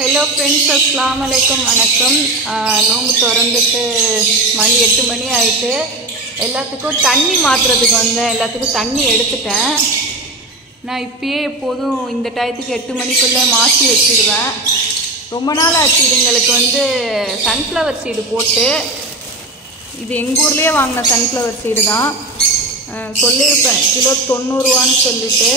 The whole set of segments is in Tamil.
ஹலோ ஃப்ரெண்ட்ஸ், அஸ்ஸலாமு அலைக்கும். வணக்கம். நோம்பு திறந்துட்டு மணி 8 மணி ஆகிட்டு எல்லாத்துக்கும் தண்ணி மாற்றுறதுக்கு வந்தேன். எல்லாத்துக்கும் தண்ணி எடுத்துட்டேன். நான் இப்பயே எப்போதும் இந்த டயத்துக்கு 8 மணிக்குள்ளே மாற்றி வச்சுடுவேன். ரொம்ப நாள் ஆச்சு இதுங்களுக்கு சன்ஃப்ளவர் சீடு போட்டு. இது எங்கள் ஊர்லேயே வாங்கின சன்ஃப்ளவர் சீடு தான். சொல்லியிருப்பேன் கிலோ 90 ரூபான்னு சொல்லிட்டு.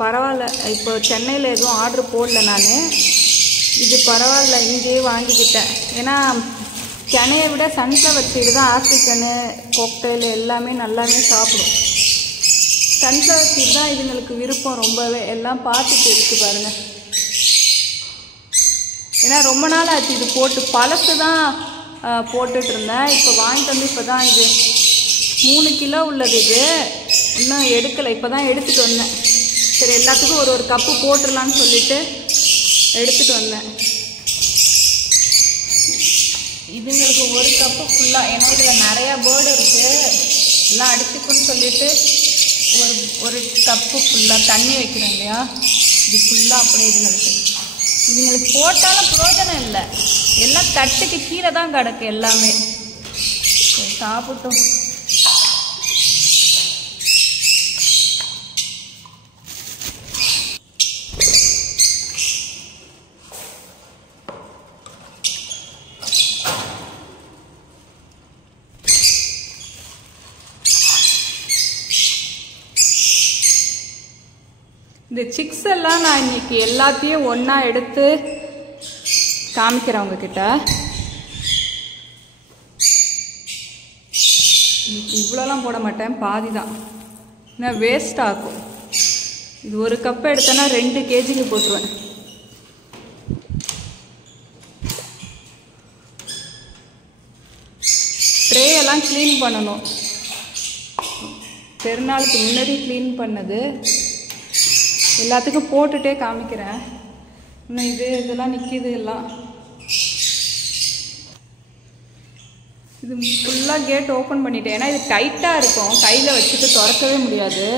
பரவாயில்ல, இப்போ சென்னையில் எதுவும் ஆர்டர் போடல. நான் இது பரவாயில்ல, இங்கேயே வாங்கிக்கிட்டேன். ஏன்னா சென்னையை விட சன்ஃப்ளவர் சீடு தான் ஆப்பிரிக்கனு கோக்டெயில் எல்லாமே நல்லாவே சாப்பிடும். சன்ஃப்ளவர் சீடு தான் இதுங்களுக்கு விருப்பம் ரொம்பவே. எல்லாம் பார்த்துட்டு இருக்கு பாருங்கள். ஏன்னா ரொம்ப நாள் ஆச்சு இது போட்டு. பழசு தான் போட்டுட்டு இருந்தேன். இப்போ வாங்கிட்டு வந்து இப்போ தான் இது 3 கிலோ உள்ளது. இது இன்னும் எடுக்கலை, இப்போ தான் எடுத்துகிட்டு வந்தேன். சரி, எல்லாத்துக்கும் ஒரு கப்பு போட்டுடலான்னு சொல்லிட்டு எடுத்துகிட்டு வந்தேன். இதுங்களுக்கு 1 கப்பு ஃபுல்லாக, ஏன்னா இதில் நிறையா பேர்டு இருக்குது, எல்லாம் அடிச்சுக்குன்னு சொல்லிட்டு ஒரு கப்பு ஃபுல்லாக தண்ணி வைக்கிறேன் இல்லையா, இது ஃபுல்லாக அப்படியே இதுங்களுக்கு போட்டாலும் பிரயோஜனம் இல்லை. எல்லாம் தட்டுக்கு கீழே தான் கிடக்கு எல்லாமே. சாப்பிட்டோம். இந்த சிக்ஸ் எல்லாம் நான் இன்னைக்கு எல்லாத்தையும் ஒன்றா எடுத்து காமிக்கிறேன் உங்ககிட்ட. இன்னைக்கு இவ்வளோலாம் போட மாட்டேன், பாதி தான். ஏன்னா வேஸ்ட் ஆகும். இது 1 கப்பு எடுத்தேன்னா 2 கேஜிக்கு போட்டுருவேன். ட்ரே எல்லாம் க்ளீன் பண்ணணும். பெருநாளுக்கு முன்னாடி க்ளீன் பண்ணது. எல்லாத்துக்கும் போட்டுட்டே காமிக்கிறேன். இன்னும் இதெல்லாம் நிற்கிது எல்லாம். இது ஃபுல்லாக கேட் ஓப்பன் பண்ணிட்டேன். ஏன்னா இது டைட்டாக இருக்கும், கையில் வச்சுட்டு திறக்கவே முடியாது.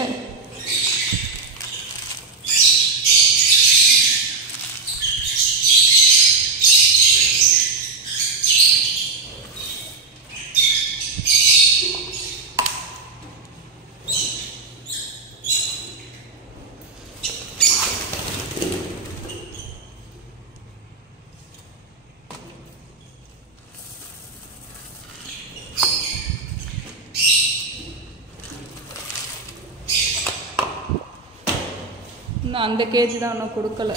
இன்னும் அந்த கேஜி தான் இன்னும் கொடுக்கல,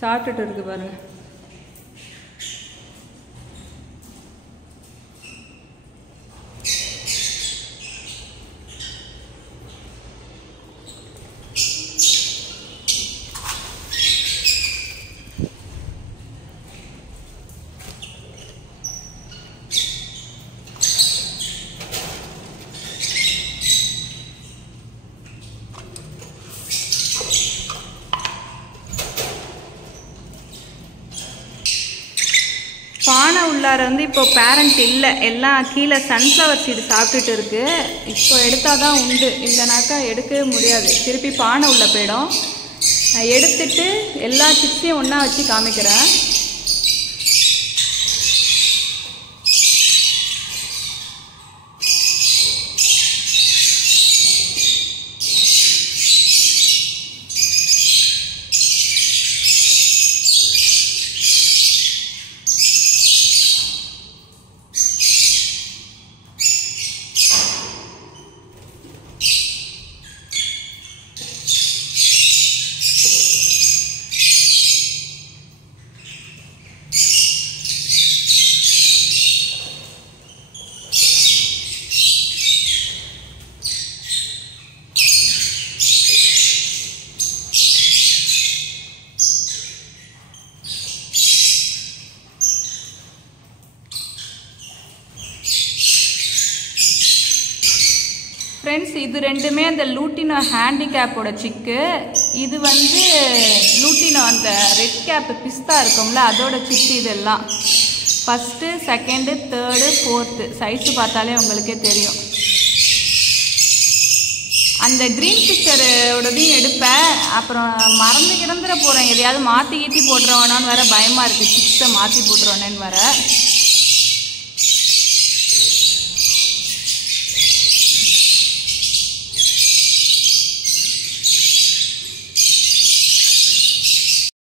சாப்பிட்டுட்டு இருக்கு பாருங்க. பானை உள்ளார இப்போ பேரண்ட் இல்லை, எல்லாம் கீழே சன்ஃப்ளவர் சீடு சாப்பிட்டுட்டு இருக்கு. இப்போ எடுத்தால் தான் உண்டு, இல்லைனாக்கா எடுக்கவே முடியாது. திருப்பி பானை உள்ள போயிடும். நான் எடுத்துட்டு எல்லா சிப்ஸையும் ஒன்றா வச்சு காமிக்கிறேன். ஃப்ரெண்ட்ஸ், இது ரெண்டுமே அந்த லூட்டினோ ஹேண்டிகேப்போட சிக்கு. இது லூட்டினோ அந்த ரெட் கேப் பிஸ்தா இருக்கும்ல, அதோட சிக்கு. இதெல்லாம் 1, 2, 3, 4 சைஸு பார்த்தாலே உங்களுக்கே தெரியும். அந்த க்ரீன் பிக்சரோடதையும் எடுப்பேன். அப்புறம் மறந்து கிடந்துட போகிறேன், எதையாவது மாற்றி கீற்றி போட்டுருவானான்னு வேறு பயமாக இருக்குது. சிக்ஸை மாற்றி போட்டுருவானேன்னு வேறு.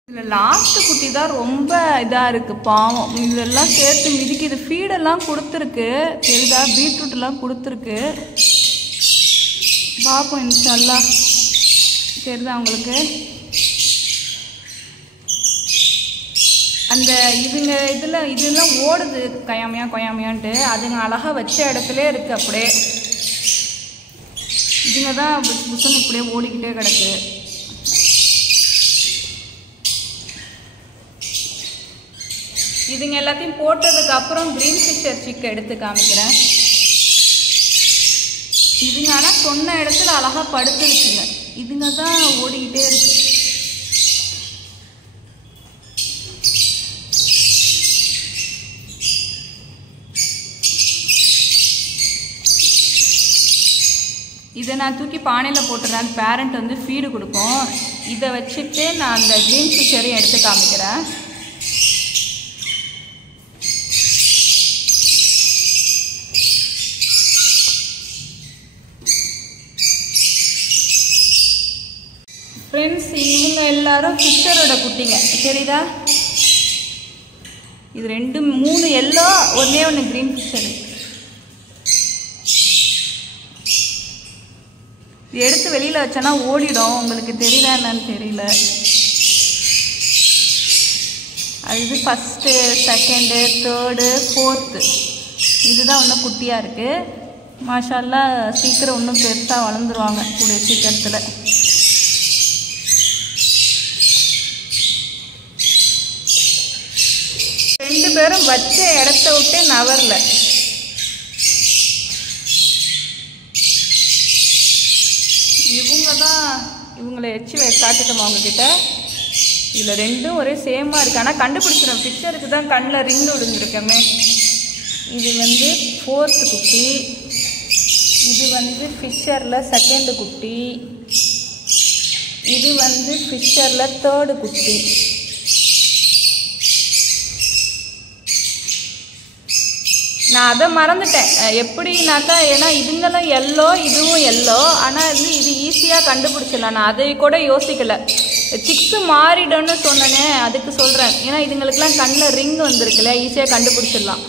இதில் லாஸ்ட்டு குட்டி தான் ரொம்ப இதாக இருக்குது, பாவம். இதெல்லாம் சேர்த்து மிதிக்குது. ஃபீடெல்லாம் கொடுத்துருக்கு, தெரியுதா? பீட்ரூட்டெல்லாம் கொடுத்துருக்கு. பார்ப்போம் இன்ஷால்லா. தெரியுதா உங்களுக்கு? அந்த இதெல்லாம் ஓடுது கொயாமையான்ட்டு. அதுங்க அழகாக வச்ச இடத்துல இருக்குது. அப்படியே இதுங்க தான் புஷன் இப்படியே ஓடிக்கிட்டே கிடக்கு. இதுங்க எல்லாத்தையும் போட்டதுக்கு அப்புறம் க்ரீன் ஃபிஷர் சிக்கை எடுத்து காமிக்கிறேன். இதுங்க ஆனால் சொன்ன இடத்துல அழகாக படுத்துருக்குங்க. இதுங்க தான் ஓடிக்கிட்டே இருக்கு. இதை நான் தூக்கி பானையில் போட்டுறேன். பேரண்ட் வந்து ஃபீடு கொடுக்கும். இதை வச்சுட்டு நான் அந்த க்ரீன் ஃபிஷரையும் எடுத்து காமிக்கிறேன். ஃப்ரெண்ட்ஸ், இவங்க எல்லாரும் ஃபிஷரோட குட்டிங்க, தெரியுதா? இது 2 3 எல்லோ, ஒன்று க்ரீன் ஃபிஷரு. இது எடுத்து வெளியில் வச்சோன்னா ஓடிடும். உங்களுக்கு தெரியுதா என்னன்னு தெரியல. அது ஃபஸ்ட்டு, செகண்டு, தேர்டு, ஃபோர்த்து, இதுதான் இன்னும் குட்டியாக இருக்குது. மாஷா அல்லாஹ், சீக்கிரம் இன்னும் பெருசாக வளர்ந்துருவாங்க கூடிய சீக்கிரத்தில். ரெண்டு பேரும் வச்ச இடத்த விட்டு நவரல. இவங்களை வச்சு காட்டுட்டோம் அவங்கக்கிட்ட. இதில் ரெண்டும் ஒரே சேமாக இருக்குது. ஆனால் கண்டுபிடிச்சிடும். பிக்சருக்கு தான் கண்ணில் ரிங் விழுந்துருக்கமே. இது வந்து 4th குட்டி, இது வந்து ஃபிஷரில் 2nd குட்டி, இது வந்து ஃபிஷரில் 3rd குட்டி. நான் அதை மறந்துட்டேன் எப்படின்னாக்கா. ஏன்னா இதுங்களும் எல்லோ, இதுவும் எல்லோ. ஆனால் வந்து இது ஈஸியாக கண்டுபிடிச்சிடலாம். நான் அதை கூட யோசிக்கலை. சிக்ஸு மாறிடும்னு சொன்னேனே, அதுக்கு சொல்கிறேன். ஏன்னா இதுங்களுக்கெல்லாம் கண்ணில் ரிங் வந்திருக்குல்ல, ஈஸியாக கண்டுபிடிச்சிடலாம்.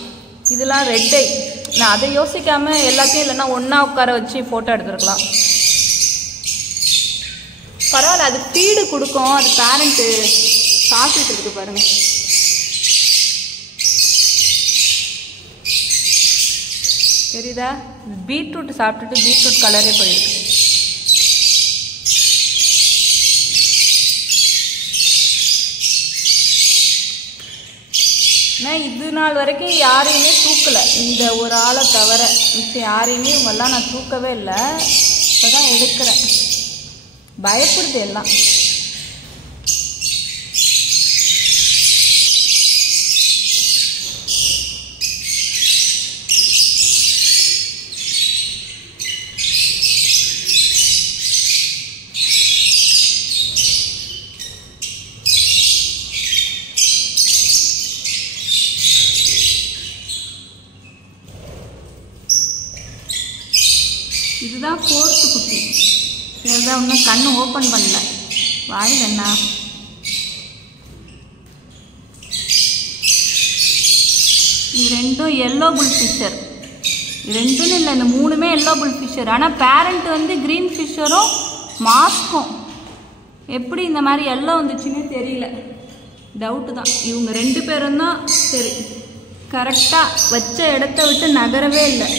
இதெல்லாம் ரெட் ஐ. நான் அதை யோசிக்காமல் எல்லாத்தையும் இல்லைன்னா ஒன்றா உட்கார வச்சு ஃபோட்டோ எடுத்துருக்கலாம். பரவாயில்ல, அது ஃபீடு கொடுக்கும். அது பேரண்ட்டு சாப்பிட்டுட்டு இருக்கு பாருங்கள். தெரியுதா? பீட்ரூட் சாப்பிட்டுட்டு பீட்ரூட் கலரே போயிருக்கு. நான் இது நாள் வரைக்கும் யாரையுமே தூக்கலை, இந்த ஒரு ஆளை தவிர. இப்போ யாரையுமே இவங்கெல்லாம் நான் தூக்கவே இல்லை. இப்போ தான் எடுக்கிறேன். பயப்படுது எல்லாம். இதுதான் 4th குட்டி. இதுதான் இன்னும் கண்ணு ஓப்பன் பண்ணல. வாயில் என்ன? இது ரெண்டும் எல்லோ புல் ஃபிஷர். ரெண்டுன்னு இல்லை, இந்த 3மே எல்லோ புல் ஃபிஷர். ஆனால் பேரண்ட் வந்து க்ரீன் ஃபிஷரும் மாஸ்க்கும். எப்படி இந்த மாதிரி எல்லோ வந்துச்சுன்னு தெரியல, டவுட்டு தான். இவங்க 2 பேரும் தான் சரி கரெக்டாக வச்ச இடத்த விட்டு நகரவே இல்லை.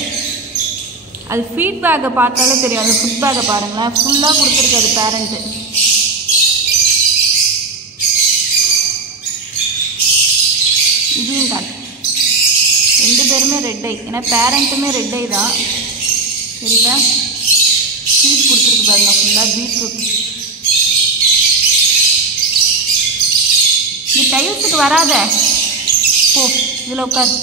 அது ஃபீட் பேக்கை பார்த்தாலே தெரியும். அது ஃபுட் பேக்கை பாருங்களேன், ஃபுல்லாக கொடுத்துருக்கு அது பேரண்ட்டு. இதையும் காட்டு. 2 பேருமே ரெட் ஐ. ஏன்னா பேரண்ட்டுமே ரெட் ஐ தான், சரிங்களா? ஃபீட் கொடுத்துருக்கு பாருங்க, ஃபுல்லாக பீட்ரூட். இது டைல்ஸுக்கு வராத ஓ, இதில் உட்காரு.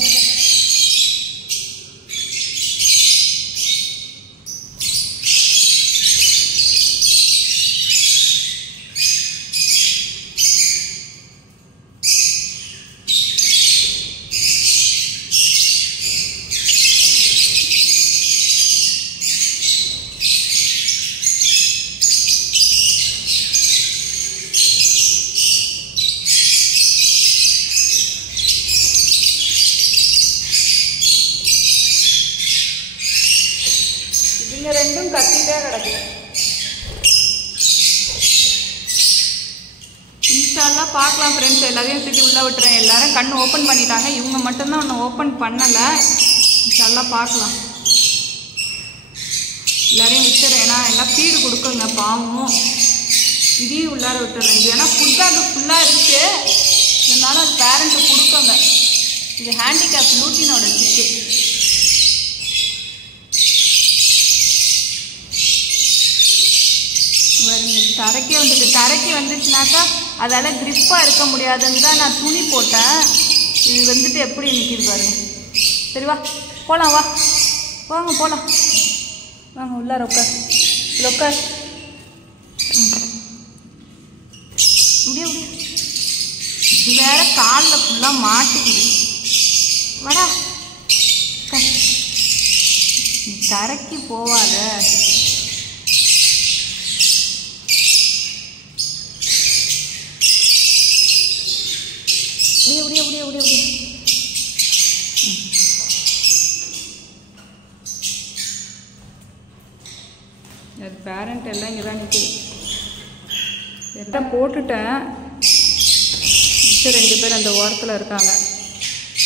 இன்ஸ்டாலாம் பார்க்கலாம் ஃப்ரெண்ட்ஸ். எல்லாரையும் தூக்கி உள்ளே விட்டுறேன். எல்லாரும் கண் ஓப்பன் பண்ணிட்டாங்க. இவங்க மட்டும்தான் ஒன்று ஓப்பன் பண்ணலை. இன்ஸ்டாலாம் பார்க்கலாம். எல்லாரையும் விட்டுறேன். ஏன்னா எல்லாம் ஃபீடு கொடுக்குங்க பாவம். இதையும் உள்ளார விட்டுறேன். இது ஏன்னா ஃபுட் பேக்கு ஃபுல்லாக இருக்குது. இருந்தாலும் அது பேரண்ட்டு கொடுக்குங்க. இது ஹேண்டிகேப் லூட்டினோட சிக்கு. தரைக்கே வந்துட்டு தரைக்கு வந்துச்சுனாக்கா அதால் கிரிப்பாக இருக்க முடியாதுன்னு தான் நான் துணி போட்டேன். இது வந்துட்டு எப்படி நிற்கிது பாருங்க. சரி வா போகலாம். வாங்க போகலாம். வாங்க உள்ளார உட்கார். உட்கார். முடியும். இது வேற காலில் ஃபுல்லாக மாட்டிக்குது. வாடா தரைக்கு போவாத. அது பேரண்ட் எல்லாம் இங்கே தான் நிற்கிது. எல்லாம் போட்டுட்டேன். ரெண்டு பேர் அந்த ஓரத்தில் இருக்காங்க.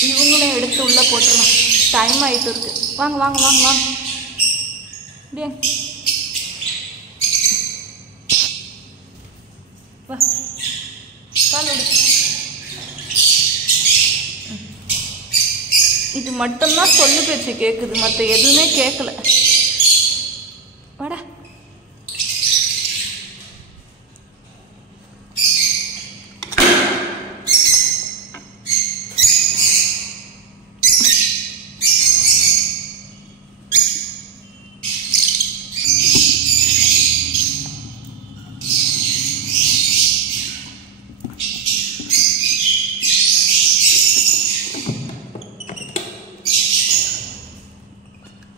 இவங்களும் எடுத்து உள்ளே போட்டுடலாம். டைம் ஆகிட்டு இருக்கு. வாங்க வாங்க வாங்க வாங்க. அப்படியே வா கால் எடு. இது மட்டும்தான் சொல்லு பேச்சு கேட்குது. மற்ற எதுவுமே கேட்கல. வாடா.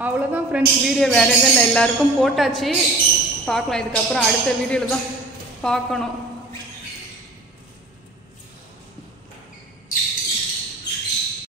அவ்வளோதான் ஃப்ரெண்ட்ஸ். வீடியோ வேறு எதுவும் இல்லை. எல்லாருக்கும் போட்டாச்சு. பார்க்கலாம். இதுக்கப்புறம் அடுத்த வீடியோவில் தான் பார்க்கணும்.